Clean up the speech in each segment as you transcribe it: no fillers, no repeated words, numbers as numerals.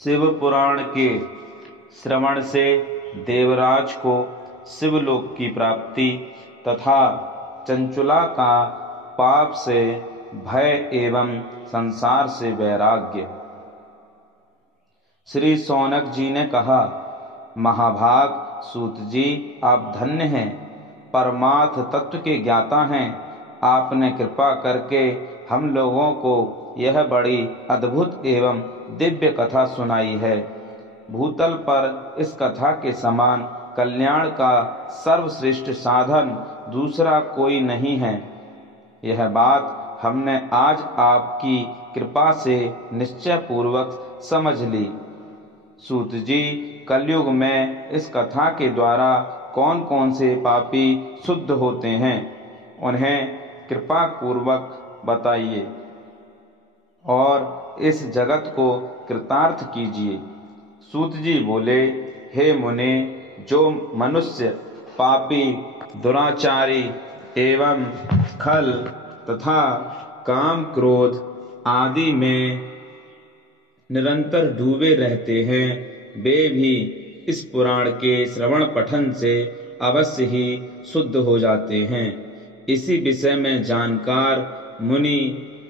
शिव पुराण के श्रवण से देवराज को शिवलोक की प्राप्ति तथा चंचुला का पाप से भय एवं संसार से वैराग्य। श्री शौनक जी ने कहा, महाभाग सूत जी, आप धन्य हैं, परमार्थ तत्व के ज्ञाता हैं। आपने कृपा करके हम लोगों को यह बड़ी अद्भुत एवं दिव्य कथा सुनाई है। भूतल पर इस कथा के समान कल्याण का सर्वश्रेष्ठ साधन दूसरा कोई नहीं है। यह बात हमने आज आपकी कृपा से निश्चय पूर्वक समझ ली। सूत जी, कलयुग में इस कथा के द्वारा कौन कौन से पापी शुद्ध होते हैं, उन्हें कृपा पूर्वक बताइए और इस जगत को कृतार्थ कीजिए। सूत जी बोले, हे मुने, जो मनुष्य पापी, दुराचारी एवं खल तथा काम क्रोध आदि में निरंतर डूबे रहते हैं, वे भी इस पुराण के श्रवण पठन से अवश्य ही शुद्ध हो जाते हैं। इसी विषय में जानकार मुनि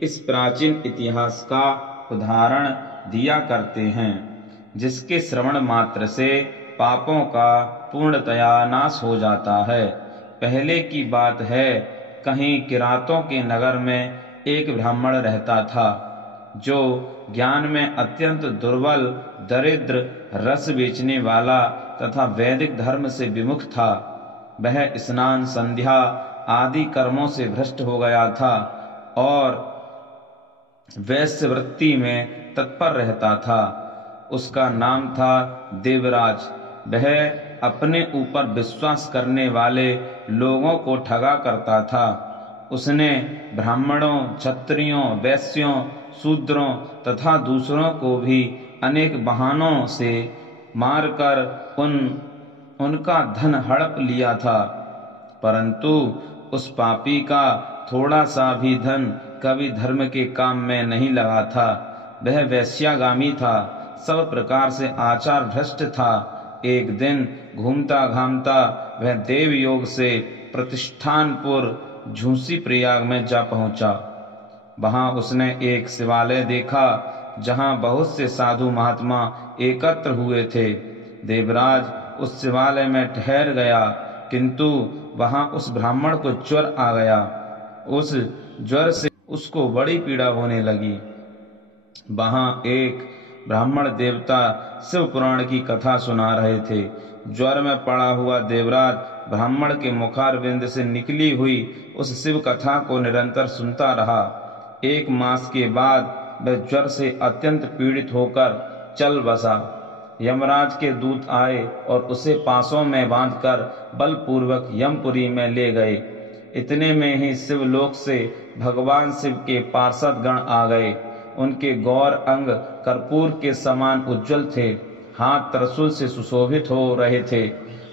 इस प्राचीन इतिहास का उदाहरण दिया करते हैं, जिसके श्रवण मात्र से पापों का पूर्णतया नाश हो जाता है। पहले की बात है, कहीं किरातों के नगर में एक ब्राह्मण रहता था, जो ज्ञान में अत्यंत दुर्बल, दरिद्र, रस बेचने वाला तथा वैदिक धर्म से विमुख था। वह स्नान, संध्या आदि कर्मों से भ्रष्ट हो गया था और वैश्य वृत्ति में तत्पर रहता था। उसका नाम था देवराज। वह अपने ऊपर विश्वास करने वाले लोगों को ठगा करता था। उसने ब्राह्मणों, क्षत्रियों, वैश्यों, शूद्रों तथा दूसरों को भी अनेक बहानों से मारकर उनका धन हड़प लिया था, परंतु उस पापी का थोड़ा सा भी धन कभी धर्म के काम में नहीं लगा था। वह वैश्यागामी था, सब प्रकार से आचार भ्रष्ट था। एक दिन घूमता घामता वह देवयोग से प्रतिष्ठानपुर झूसी प्रयाग में जा पहुंचा। वहां उसने एक शिवालय देखा, जहां बहुत से साधु महात्मा एकत्र हुए थे। देवराज उस शिवालय में ठहर गया, किंतु वहां उस ब्राह्मण को ज्वर आ गया। उस ज्वर से उसको बड़ी पीड़ा होने लगी। वहां एक ब्राह्मण देवता शिव पुराण की कथा सुना रहे थे। ज्वर में पड़ा हुआ देवराज ब्राह्मण के मुखारविंद से निकली हुई उस शिव कथा को निरंतर सुनता रहा। एक मास के बाद वह ज्वर से अत्यंत पीड़ित होकर चल बसा। यमराज के दूत आए और उसे पासों में बांधकर बलपूर्वक यमपुरी में ले गए। इतने में ही शिवलोक से भगवान शिव के पार्षद गण आ गए। उनके गौर अंग कर्पूर के समान उज्जवल थे, हाथ त्रिशूल से सुशोभित हो रहे थे।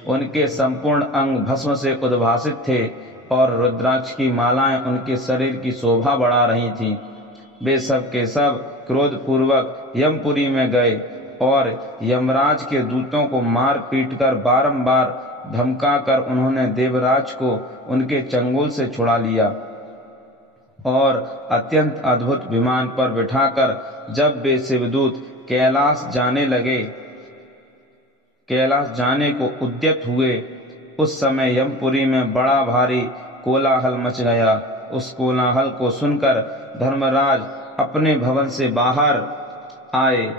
उनके संपूर्ण अंग भस्म से उद्भासित थे और रुद्राक्ष की मालाएं उनके शरीर की शोभा बढ़ा रही थीं। वे सब के सब क्रोध पूर्वक यमपुरी में गए और यमराज के दूतों को मार पीट कर बारंबार धमकाकर उन्होंने देवराज को उनके चंगुल से छुड़ा लिया और अत्यंत अद्भुत विमान पर बिठाकर जब वे शिवदूत कैलाश जाने को उद्यत हुए, उस समय यमपुरी में बड़ा भारी कोलाहल मच गया। उस कोलाहल को सुनकर धर्मराज अपने भवन से बाहर आए।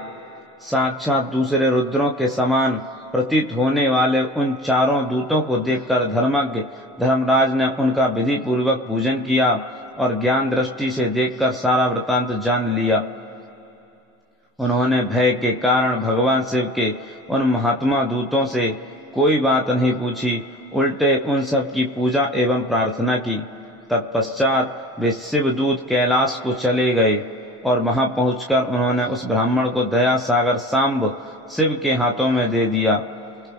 साक्षात दूसरे रुद्रों के समान प्रतीत होने वाले उन चारों दूतों को देखकर धर्मज्ञ धर्मराज ने उनका विधि पूर्वक पूजन किया और ज्ञान दृष्टि से देखकर सारा वृतांत जान लिया। उन्होंने भय के कारण भगवान शिव के उन महात्मा दूतों से कोई बात नहीं पूछी, उल्टे उन सब की पूजा एवं प्रार्थना की। तत्पश्चात वे शिवदूत कैलाश को चले गए और वहां पहुंचकर उन्होंने उस ब्राह्मण को दया सागर सांब शिव के हाथों में दे दिया।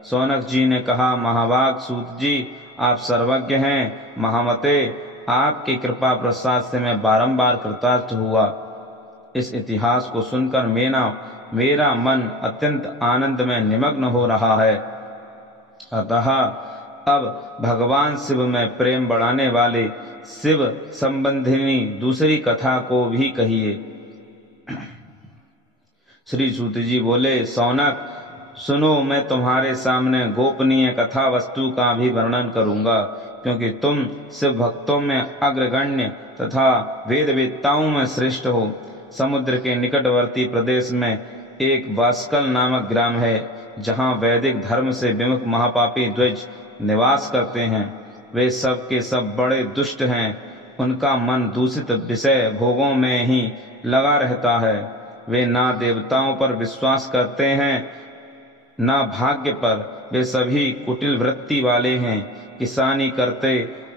शौनक जी ने कहा, महाभाग सूत जी, आप सर्वज्ञ हैं। महामते, आपकी कृपा प्रसाद से मैं बारंबार कृतार्थ हुआ। इस इतिहास को सुनकर मेरा मन अत्यंत आनंद में निमग्न हो रहा है। अतः अब भगवान शिव में प्रेम बढ़ाने वाले शिव संबंधिनी दूसरी कथा को भी कहिए। श्री सूत जी बोले, सौनक सुनो, मैं तुम्हारे सामने गोपनीय कथा वस्तु का भी वर्णन करूंगा, क्योंकि तुम शिव भक्तों में अग्रगण्य तथा वेदवेत्ताओं में श्रेष्ठ हो। समुद्र के निकटवर्ती प्रदेश में एक वास्कल नामक ग्राम है, जहाँ वैदिक धर्म से विमुख महापापी द्विज निवास करते हैं। वे सब के सब बड़े दुष्ट हैं। उनका मन दूषित विषय भोगों में ही लगा रहता है। वे ना देवताओं पर विश्वास करते हैं, ना भाग्य पर। वे सभी कुटिल वृत्ति वाले हैं, किसानी करते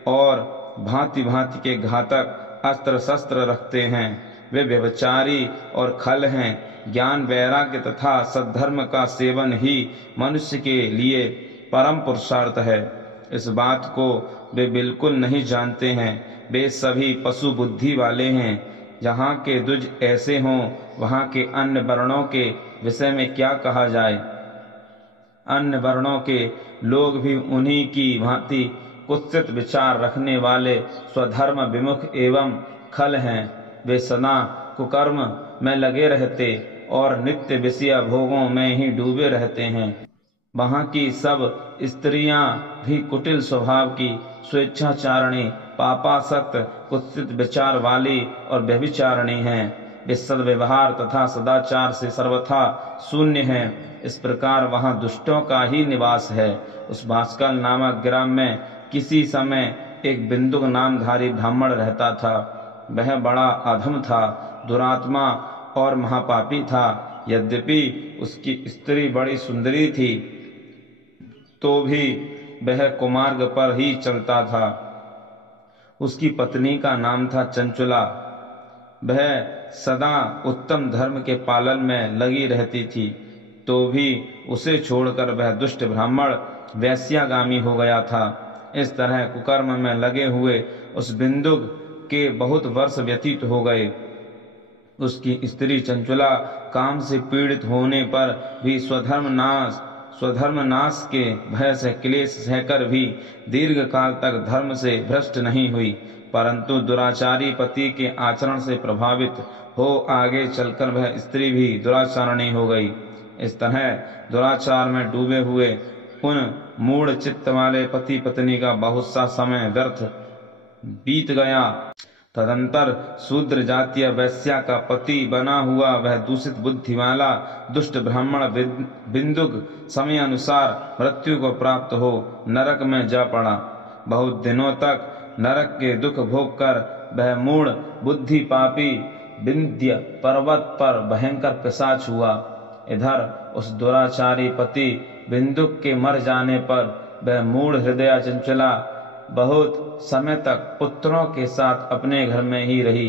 और भांति भांति के घातक अस्त्र शस्त्र रखते हैं। वे व्यभिचारी और खल हैं। ज्ञान वैराग्य तथा सद्धर्म का सेवन ही मनुष्य के लिए परम पुरुषार्थ है। इस बात को वे बिल्कुल नहीं जानते हैं। वे सभी पशु बुद्धि वाले हैं। जहाँ के द्विज ऐसे हों, वहाँ के अन्य वर्णों के विषय में क्या कहा जाए। अन्य वर्णों के लोग भी उन्हीं की भांति कुत्सित विचार रखने वाले स्वधर्म विमुख एवं खल हैं। वे सदा कुकर्म में लगे रहते और नित्य विषय भोगों में ही डूबे रहते हैं। वहाँ की सब स्त्रियां भी कुटिल स्वभाव की, स्वेच्छाचारिणी, पापासक्त, कुत्सित विचार वाली और व्यभिचारिणी हैं। वे सद्व्यवहार तथा सदाचार से सर्वथा शून्य हैं। इस प्रकार वहाँ दुष्टों का ही निवास है। उस भास्कल नामक ग्राम में किसी समय एक बिंदुक नामधारी ब्राह्मण रहता था। वह बड़ा अधम था, दुरात्मा और महापापी था। यद्यपि उसकी स्त्री बड़ी सुंदरी थी, तो भी वह कुमार्ग पर ही चलता था। उसकी पत्नी का नाम था चंचुला। वह सदा उत्तम धर्म के पालन में लगी रहती थी, तो भी उसे छोड़कर वह दुष्ट ब्राह्मण वैश्यागामी हो गया था। इस तरह कुकर्म में लगे हुए उस बिंदुक के बहुत वर्ष व्यतीत हो गए। उसकी स्त्री चंचुला काम से पीड़ित होने पर भी स्वधर्म नाश के भय से क्लेश सहकर भी दीर्घ काल तक धर्म से भ्रष्ट नहीं हुई, परंतु दुराचारी पति के आचरण से प्रभावित हो आगे चलकर वह स्त्री भी दुराचारणी हो गई। इस तरह दुराचार में डूबे हुए उन मूढ़ चित्त वाले पति पत्नी का बहुत सा समय व्यर्थ बीत गया। तदंतर शूद्र जातीय वैश्या का पति बना हुआ वह दूषित बुद्धि वाला दुष्ट ब्राह्मण बिंदुक समय अनुसार मृत्यु को प्राप्त हो नरक में जा पड़ा। बहुत दिनों तक नरक के दुख भोग कर वह मूढ़ बुद्धि पापी विंध्य पर्वत पर भयंकर पिशाच हुआ। इधर उस दुराचारी पति बिंदुक के मर जाने पर वह मूढ़ हृदय चंचला बहुत समय तक पुत्रों के साथ अपने घर में ही रही।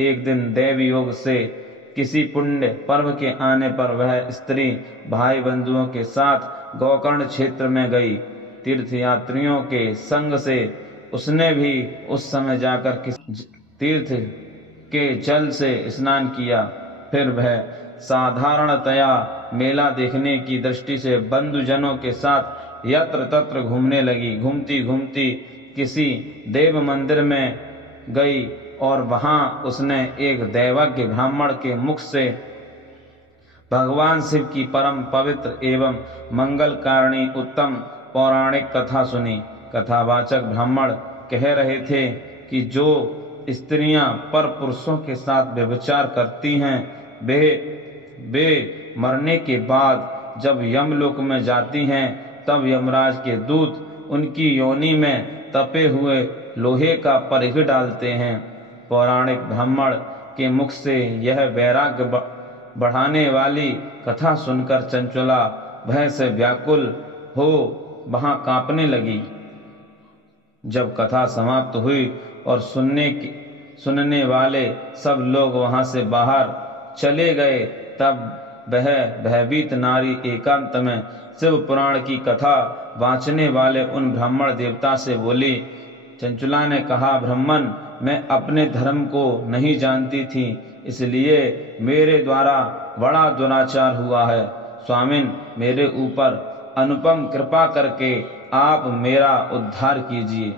एक दिन देव योग से किसी पुण्य पर्व के आने पर वह स्त्री भाई बंधुओं के साथ गोकर्ण क्षेत्र में गई। तीर्थयात्रियों के संग से उसने भी उस समय जाकर किसी तीर्थ के जल से स्नान किया। फिर वह साधारणतया मेला देखने की दृष्टि से बंधुजनों के साथ यत्र तत्र घूमने लगी। घूमती घूमती किसी देव मंदिर में गई और वहां उसने एक दैवज्ञ ब्राह्मण के मुख से भगवान शिव की परम पवित्र एवं मंगलकारिणी उत्तम पौराणिक कथा सुनी। कथावाचक ब्राह्मण कह रहे थे कि जो स्त्रियां पर पुरुषों के साथ व्यभिचार करती हैं, वे मरने के बाद जब यमलोक में जाती हैं, तब यमराज के दूत उनकी योनि में तपे हुए लोहे का परिघ डालते हैं। पौराणिक ब्राह्मण के मुख से यह वैराग्य बढ़ाने वाली कथा सुनकर चंचुला भय से व्याकुल हो वहां कांपने लगी। जब कथा समाप्त हुई और सुनने वाले सब लोग वहां से बाहर चले गए, तब वह भयभीत नारी एकांत में शिव पुराण की कथा वाचने वाले उन ब्राह्मण देवता से बोली। चंचुला ने कहा, ब्राह्मण, मैं अपने धर्म को नहीं जानती थी, इसलिए मेरे द्वारा बड़ा दुराचार हुआ है। स्वामिन, मेरे ऊपर अनुपम कृपा करके आप मेरा उद्धार कीजिए।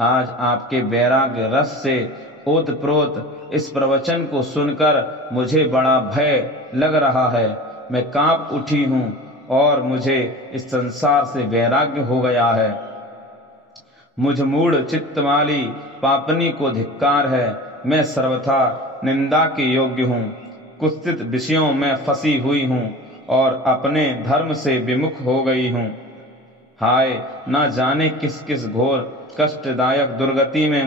आज आपके वैराग्य रस से ओतप्रोत इस प्रवचन को सुनकर मुझे बड़ा भय लग रहा है। मैं कांप उठी हूँ और मुझे इस संसार से वैराग्य हो गया है। मुझ मूढ़ चित्त वाली पापनी को धिक्कार है। मैं सर्वथा निंदा के योग्य हूँ। कुत्सित विषयों में फंसी हुई हूँ और अपने धर्म से विमुख हो गई हूँ। हाय, न जाने किस किस घोर कष्टदायक दुर्गति में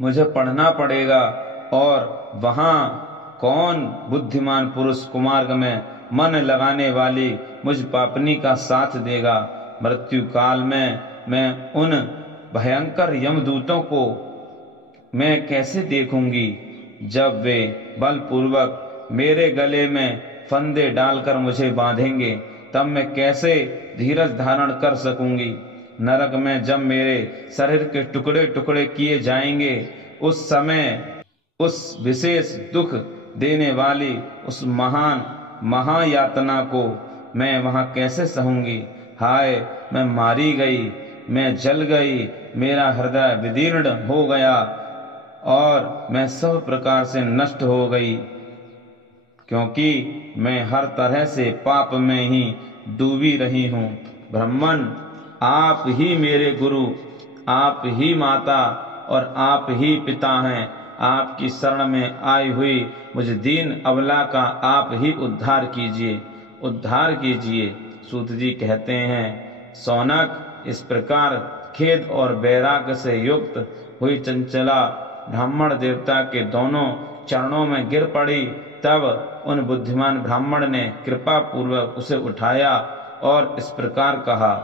मुझे पढ़ना पड़ेगा और वहाँ कौन बुद्धिमान पुरुष कुमार्ग में मन लगाने वाली मुझ पापनी का साथ देगा। मृत्यु काल में मैं उन भयंकर यमदूतों को मैं कैसे देखूंगी, जब वे बलपूर्वक मेरे गले में फंदे डालकर मुझे बांधेंगे, तब मैं कैसे धीरज धारण कर सकूंगी। नरक में जब मेरे शरीर के टुकड़े टुकड़े किए जाएंगे, उस समय उस विशेष दुख देने वाली उस महान महायातना को मैं वहां कैसे सहूंगी। हाय, मैं मारी गई, मैं जल गई, मेरा हृदय विदीर्ण हो गया और मैं सब प्रकार से नष्ट हो गई, क्योंकि मैं हर तरह से पाप में ही डूबी रही हूँ। ब्राह्मण, आप ही मेरे गुरु, आप ही माता और आप ही पिता हैं। आपकी शरण में आई हुई मुझ दीन अबला का आप ही उद्धार कीजिए, उद्धार कीजिए। सूत जी कहते हैं, सौनक, इस प्रकार खेद और वैराग्य से युक्त हुई चंचला ब्राह्मण देवता के दोनों चरणों में गिर पड़ी। तब उन बुद्धिमान ब्राह्मण ने कृपा पूर्वक उसे उठाया और इस प्रकार कहा,